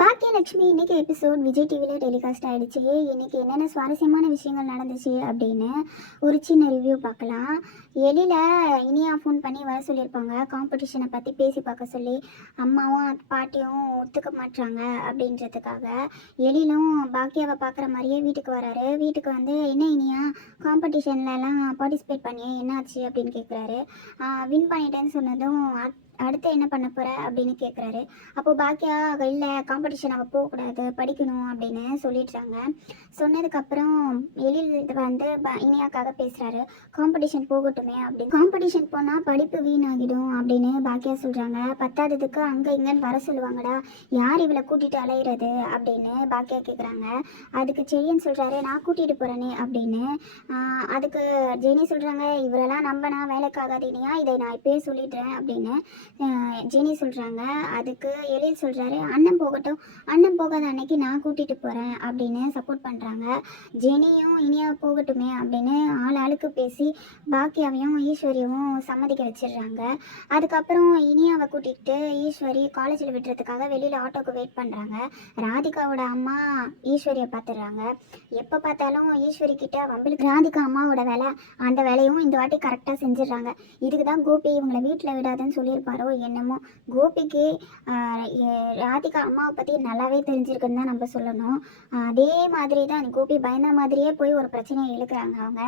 பாக்கியலட்சுமி இன்னைக்கு எபிசோட் விஜய் டிவியில் டெலிகாஸ்ட் ஆகிடுச்சு. இன்னைக்கு என்னென்ன சுவாரஸ்யமான விஷயங்கள் நடந்துச்சு அப்படின்னு ஒரு சின்ன ரிவ்யூ பார்க்கலாம். எழில இனியா ஃபோன் பண்ணி வர சொல்லியிருப்பாங்க. காம்படிஷனை பற்றி பேசி பார்க்க சொல்லி அம்மாவும் பாட்டியும் ஒத்துக்க மாட்டாங்க அப்படின்றதுக்காக எழிலும் பாக்கியாவை பார்க்குற மாதிரியே வீட்டுக்கு வராரு. வீட்டுக்கு வந்து என்ன இனியா காம்படிஷன்லலாம் பார்ட்டிசிபேட் பண்ணி என்னாச்சு அப்படின்னு கேட்குறாரு. வின் பண்ணிட்டேன்னு சொன்னதும் அடுத்து என்ன பண்ண போகிற அப்படின்னு கேட்குறாரு. அப்போது பாக்கியா இல்லை காம்படிஷன் அவள் போகக்கூடாது படிக்கணும் அப்படின்னு சொல்லிடுறாங்க. சொன்னதுக்கப்புறம் எழில் வந்து இனியாக்காக பேசுகிறாரு. காம்படிஷன் போகட்டுமே அப்படின்னு. காம்படிஷன் போனால் படிப்பு வீணாகிடும் அப்படின்னு பாக்கியா சொல்கிறாங்க. பத்தாததுக்கு அங்கே இங்கேன்னு வர சொல்லுவாங்கடா, யார் இவளை கூட்டிகிட்டு அலையிறது அப்படின்னு பாக்கியா கேட்குறாங்க. அதுக்கு செடியன் சொல்கிறாரு, நான் கூட்டிகிட்டு போகிறேனே அப்படின்னு. அதுக்கு ஜெனி சொல்கிறாங்க, இவரெல்லாம் நம்பனா வேலைக்காகாது இனியா, இதை நான் இப்போயே சொல்லிடுறேன் அப்படின்னு ஜெனி சொல்கிறாங்க. அதுக்கு எழில் சொல்கிறாரு, அண்ணன் போகட்டும், அண்ணன் போகாத அன்னைக்கு நான் கூட்டிகிட்டு போகிறேன் அப்படின்னு சப்போர்ட் பண்ணுறாங்க. ஜெனியும் இனியா போகட்டுமே அப்படின்னு ஆளுக்கு பேசி பாக்கியாவையும் ஈஸ்வரியும் சம்மதிக்க வச்சிடுறாங்க. அதுக்கப்புறம் இனியாவை கூட்டிகிட்டு ஈஸ்வரி காலேஜில் விடுறதுக்காக வெளியில் ஆட்டோக்கு வெயிட் பண்ணுறாங்க. ராதிகாவோட அம்மா ஈஸ்வரியை பார்த்துடுறாங்க. எப்போ பார்த்தாலும் ஈஸ்வரி கிட்ட வம்பளுக்கு ராதிகா அம்மாவோட வேலை, அந்த வேலையும் இந்த வாட்டி கரெக்டாக செஞ்சிடுறாங்க. இதுக்கு தான் கோபி இவங்களை வீட்டில் விடாதுன்னு சொல்லியிருப்பாரோ என்னமோ. கோபிக்கு ராதிகா அம்மாவை பற்றி நல்லாவே தெரிஞ்சிருக்குன்னு தான் நம்ம சொல்லணும். அதே மாதிரி தான் கோபி பயந்த மாதிரியே போய் ஒரு பிரச்சனையை இழுக்கிறாங்க அவங்க.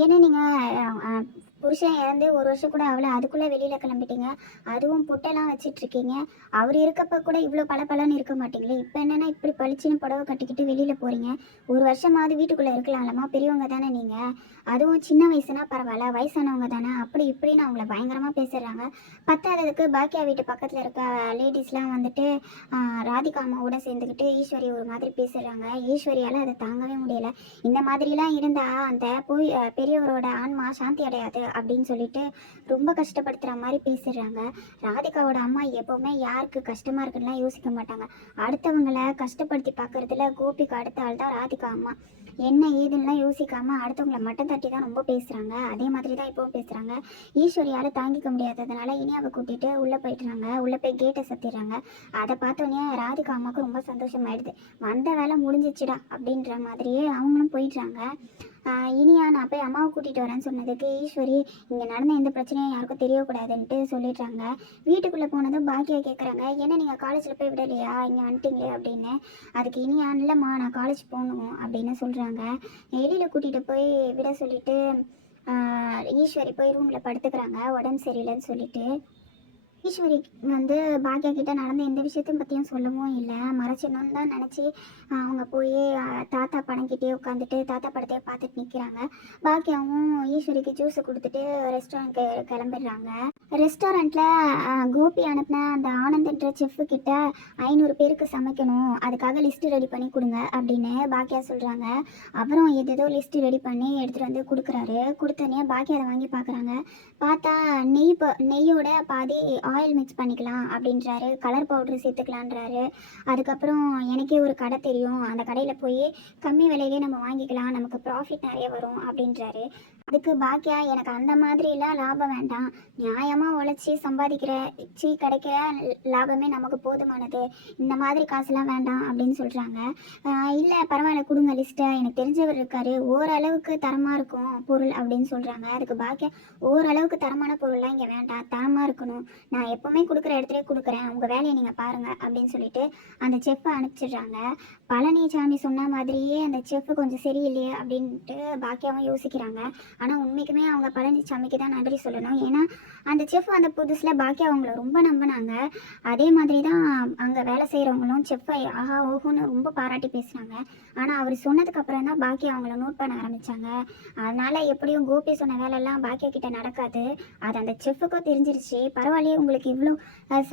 ஏன்னா நீங்கள் புருஷன் இறந்து ஒரு வருஷம் கூட அவ்வளோ, அதுக்குள்ளே வெளியில் கிளம்பிட்டீங்க, அதுவும் பொட்டெல்லாம் வச்சிட்ருக்கீங்க. அவர் இருக்கப்போ கூட இவ்வளோ பலன்னு இருக்க மாட்டீங்களே, இப்போ என்னென்னா இப்படி பளிச்சுன்னு புடவை கட்டிக்கிட்டு வெளியில் போகிறீங்க. ஒரு வருஷமாவது வீட்டுக்குள்ளே இருக்கலாம்லம்மா, பெரியவங்க தானே நீங்கள், அதுவும் சின்ன வயசுனா பரவாயில்ல, வயசானவங்க தானே, அப்படி இப்படின்னு அவங்கள பயங்கரமாக பேசுகிறாங்க. பத்தாததுக்கு பாக்கியா வீட்டு பக்கத்தில் இருக்க லேடிஸ்லாம் வந்துட்டு ராதிகா அம்மாவோட சேர்ந்துக்கிட்டு ஈஸ்வரி ஒரு மாதிரி பேசுகிறாங்க. ஈஸ்வரியால் அதை தாங்கவே முடியலை. இந்த மாதிரிலாம் இருந்தால் அந்த பெரியவரோட ஆன்மா சாந்தி அடையாது அப்படின்னு சொல்லிட்டு ரொம்ப கஷ்டப்படுத்துகிற மாதிரி பேசிடுறாங்க. ராதிகாவோட அம்மா எப்போவுமே யாருக்கு கஷ்டமாக இருக்குன்னா யோசிக்க மாட்டாங்க. அடுத்தவங்களை கஷ்டப்படுத்தி பார்க்குறதுல கோபிக்கு அடுத்த ஆள் தான் ராதிகா அம்மா. என்ன ஏதுன்னெலாம் யோசிக்காமல் அடுத்தவங்களை மட்டம் தட்டி தான் ரொம்ப பேசுகிறாங்க. அதே மாதிரி தான் இப்போவும் பேசுகிறாங்க. ஈஸ்வரியால் தாங்கிக்க முடியாததுனால இனியாவை கூட்டிகிட்டு உள்ளே போயிட்டுறாங்க. உள்ளே போய் கேட்டை சத்திடுறாங்க. அதை பார்த்தோன்னே ராதிகா அம்மாவுக்கு ரொம்ப சந்தோஷமாயிடுது. வந்த வேலை முடிஞ்சிச்சுடா அப்படின்ற மாதிரியே அவங்களும் போயிடுறாங்க. இனியா நான் போய் அம்மாவை கூட்டிகிட்டு வரேன்னு சொன்னதுக்கு ஈஸ்வரி இங்கே நடந்த எந்த பிரச்சனையும் யாருக்கும் தெரியக்கூடாதுன்ட்டு சொல்லிடுறாங்க. வீட்டுக்குள்ளே போனதும் பாக்கியா கேட்குறாங்க, ஏன்னா நீங்கள் காலேஜில் போய் விடலையா, இங்கே வந்துட்டீங்களே அப்படின்னு. அதுக்கு இனியா இல்லைம்மா நான் காலேஜ் போகணும் அப்படின்னு சொல்கிறாங்க. வெளியில் கூட்டிகிட்டு போய் விட சொல்லிவிட்டு ஈஸ்வரி போய் ரூமில் படுத்துக்கிறாங்க உடம்பு சரியில்லைன்னு சொல்லிட்டு. ஈஸ்வரி வந்து பாக்கியா கிட்ட நடந்த எந்த விஷயத்தையும் பற்றியும் சொல்லவும் இல்லை, மறைச்சிடணும்னு தான் நினச்சி அவங்க போய் தாத்தா படம்கிட்டே உட்காந்துட்டு தாத்தா படத்தையே பார்த்துட்டு நிற்கிறாங்க. பாக்கியாவும் ஈஸ்வரிக்கு ஜூஸை கொடுத்துட்டு ரெஸ்டாரண்ட்க்கு கிளம்பிடுறாங்க. ரெஸ்டாரண்ட்டில் கோபி அனுப்பின அந்த ஆனந்த்ன்ற செஃப்பு கிட்ட 500 பேருக்கு சமைக்கணும், அதுக்காக லிஸ்ட்டு ரெடி பண்ணி கொடுங்க அப்படின்னு பாக்கியா சொல்கிறாங்க. அப்புறம் ஏதோ லிஸ்ட்டு ரெடி பண்ணி எடுத்துகிட்டு வந்து கொடுக்குறாரு. கொடுத்தோன்னே பாக்கியா அதை வாங்கி பார்க்குறாங்க. பார்த்தா நெய்யோட பாதி ஆயில் மிக்ஸ் பண்ணிக்கலாம் அப்படின்றாரு. கலர் பவுட்ரு சேர்த்துக்கலான்றாரு. அதுக்கப்புறம் எனக்கே ஒரு கடை தெரியும், அந்த கடையில் போய் கம்மி விலையிலே நம்ம வாங்கிக்கலாம், நமக்கு ப்ராஃபிட் நிறைய வரும் அப்படின்றாரு. அதுக்கு பாக்கியா, எனக்கு அந்த மாதிரிலாம் லாபம் வேண்டாம், நியாயமாக உழைச்சி கிடைக்கிற லாபமே நமக்கு போதுமானது, இந்த மாதிரி காசுலாம் வேண்டாம் அப்படின்னு சொல்கிறாங்க. இல்லை பரவாயில்ல கொடுங்க லிஸ்ட்டை, எனக்கு தெரிஞ்சவர் இருக்கார், ஓரளவுக்கு தரமாக இருக்கும் பொருள் அப்படின்னு சொல்கிறாங்க. அதுக்கு பாக்கியா, ஓரளவுக்கு தரமான பொருள்லாம் இங்கே வேண்டாம், தரமாக இருக்கணும், நான் எப்போவுமே கொடுக்குற இடத்துல கொடுக்குறேன், உங்கள் வேலையை நீங்கள் பாருங்கள் அப்படின்னு சொல்லிட்டு அந்த செஃப்பை அனுப்பிச்சிடுறாங்க. பழனிசாமி சொன்ன மாதிரியே அந்த செஃப்பு கொஞ்சம் சரியில்லையே அப்படின்ட்டு பாக்கியாவும் யோசிக்கிறாங்க. ஆனால் உண்மைக்குமே அவங்க பழனிசாமிக்கு தான் நன்றி சொல்லணும். ஏன்னா அந்த செஃப் அந்த புதுசில் பாக்கியா அவங்கள ரொம்ப நம்பினாங்க. அதே மாதிரி தான் அங்கே வேலை செய்கிறவங்களும் செஃப்பை ஆஹா ஓஹோன்னு ரொம்ப பாராட்டி பேசினாங்க. ஆனால் அவர் சொன்னதுக்கப்புறம் தான் பாக்கியா அவங்கள நோட் பண்ண ஆரம்பித்தாங்க. அதனால் எப்படியும் கோபி சொன்ன வேலையெல்லாம் பாக்கியா கிட்ட நடக்காது, அது அந்த செஃப்புக்கும் தெரிஞ்சிருச்சு. பரவாயில்லையே உங்களுக்கு இவ்வளோ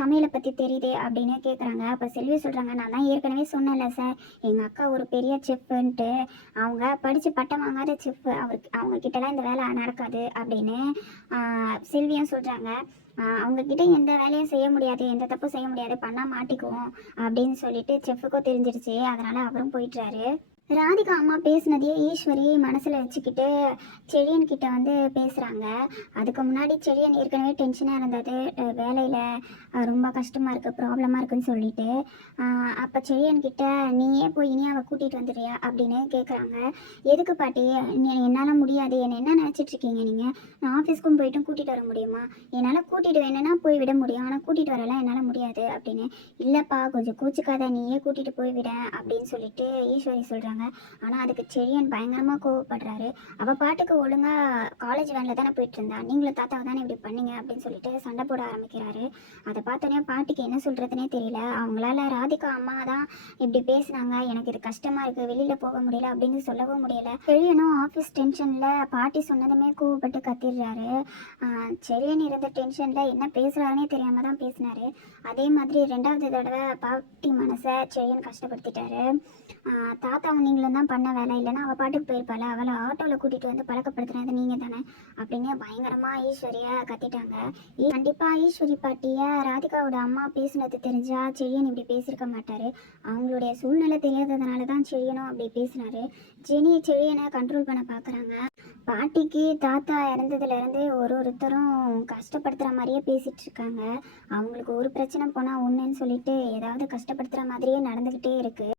சமையலை பற்றி தெரியுதே அப்படின்னு கேட்குறாங்க. அப்போ செல்வி சொல்கிறாங்க, நான் தான் ஏற்கனவே சொன்னேன்ல சார், எங்கள் அக்கா ஒரு பெரிய செஃப்புன்ட்டு, அவங்க படித்து பட்டம் வாங்காத செஃப்பு, அவங்க கிட்டலாம் இந்த வேலை நடக்காது அப்படின்னு செல்வியும் சொல்கிறாங்க. அவங்கக்கிட்ட எந்த வேலையும் செய்ய முடியாது, எந்த தப்பும் செய்ய முடியாது, பண்ணால் மாட்டிக்குவோம் அப்படின்னு சொல்லிட்டு செஃப்புக்கும் தெரிஞ்சிருச்சு. அதனால் அவரும் போயிட்டுறாரு. ராதிகா அம்மா பேசினதையே ஈஸ்வரி மனசில் வச்சுக்கிட்டு செழியன் கிட்ட வந்து பேசுகிறாங்க. அதுக்கு முன்னாடி செழியன் ஏற்கனவே டென்ஷனாக இருந்தது, வேலையில் ரொம்ப கஷ்டமாக இருக்குது, ப்ராப்ளமாக இருக்குன்னு சொல்லிட்டு. அப்போ செழியன் கிட்ட நீயே போய் இனியாவை கூட்டிகிட்டு வந்துடுறியா அப்படின்னு கேட்குறாங்க. எதுக்கு பாட்டி, என்னால் முடியாது, என்ன நினச்சிட்டு இருக்கீங்க நீங்கள்? நான் ஆஃபீஸ்க்கும் போயிட்டும் கூட்டிகிட்டு வர முடியுமா? என்னால் கூட்டிகிட்டு வேணும்னா போய் விட முடியும், ஆனால் கூட்டிகிட்டு வரலாம் என்னால் முடியாது அப்படின்னு. இல்லைப்பா கொஞ்சம் கூச்சிக்காத, நீயே கூட்டிகிட்டு போய் விட அப்படின்னு சொல்லிட்டு ஈஸ்வரி சொல்கிறாங்க. ஆனால் அதுக்கு செழியன் பயங்கரமாக கோவப்படுறாரு. அவள் பாட்டுக்கு ஒழுங்காக காலேஜ் வேனில் தானே போயிட்டு இருந்தா, நீங்களும் தாத்தாவை தானே இப்படி பண்ணீங்க அப்படின்னு சொல்லிட்டு சண்டை போட ஆரம்பிக்கிறாரு. அதை பார்த்தோன்னே பாட்டிக்கு என்ன சொல்கிறதுனே தெரியல. அவங்களால ராதிகா அம்மா தான் இப்படி பேசுனாங்க, எனக்கு இது கஷ்டமாக இருக்குது, வெளியில் போக முடியல அப்படின்னு சொல்லவும் முடியல. செழியனும் ஆஃபீஸ் டென்ஷனில் பாட்டி சொன்னதுமே கோவப்பட்டு கத்திடுறாரு. செழியன் இருந்த டென்ஷனில் என்ன பேசுகிறாருனே தெரியாமல் தான் பேசினாரு. அதே மாதிரி ரெண்டாவது தடவை பாட்டி மனசை செழியன் கஷ்டப்படுத்திட்டாரு. தாத்தாவும் நீங்களும் தான் பண்ண வேலை, இல்லைன்னா அவள் பாட்டுக்கு போயிருப்பாள், அவளை ஆட்டோவில் கூட்டிகிட்டு வந்து பழக்கப்படுத்துனது நீங்கள் தானே அப்படின்னு பயங்கரமாக ஈஸ்வரியை கத்திட்டாங்க. கண்டிப்பாக ஈஸ்வரி பாட்டியை ராதிகாவோட அம்மா பேசுனது தெரிஞ்சால் செழியன் இப்படி பேசியிருக்க மாட்டார். அவங்களுடைய சூழ்நிலை தெரியாததுனால தான் செழியனும் அப்படி பேசினாரு. ஜெனி செழியனை கண்ட்ரோல் பண்ண பார்க்குறாங்க. பாட்டிக்கு தாத்தா இறந்ததுலேருந்து ஒருத்தரும் கஷ்டப்படுத்துகிற மாதிரியே பேசிகிட்டு இருக்காங்க. அவங்களுக்கு ஒரு பிரச்சனை போனால் ஒன்றுன்னு சொல்லிட்டு ஏதாவது கஷ்டப்படுத்துகிற மாதிரியே நடந்துக்கிட்டே இருக்குது.